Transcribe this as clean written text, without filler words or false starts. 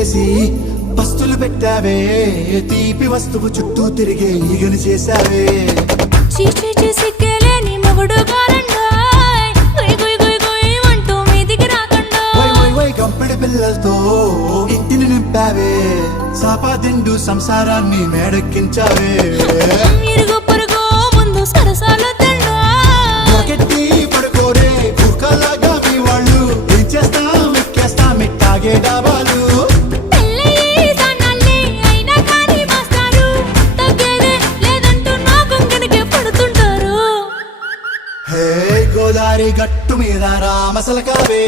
పస్తులు పెట్టావే తీపి వస్తువు చుట్టూ తిరిగే ఈగను చేసావే సిగ్గలేని మొగుడు అంటూ మీదికి రాకుండా గంపెడి పిల్లలతో ఇంటిని నింపావే సాపాదిండు సంసారాన్ని మేడెక్కించావే ఇరుగు పొరుగు ముందు సరసాలు కెట్టి పడుకోరే కుక్కలాగా మీ వాళ్ళు ఏం చేస్తాం ఎక్కేస్తాం ఎట్టాగే డాబాలు గోదారి గట్టు మీద రామసలకావే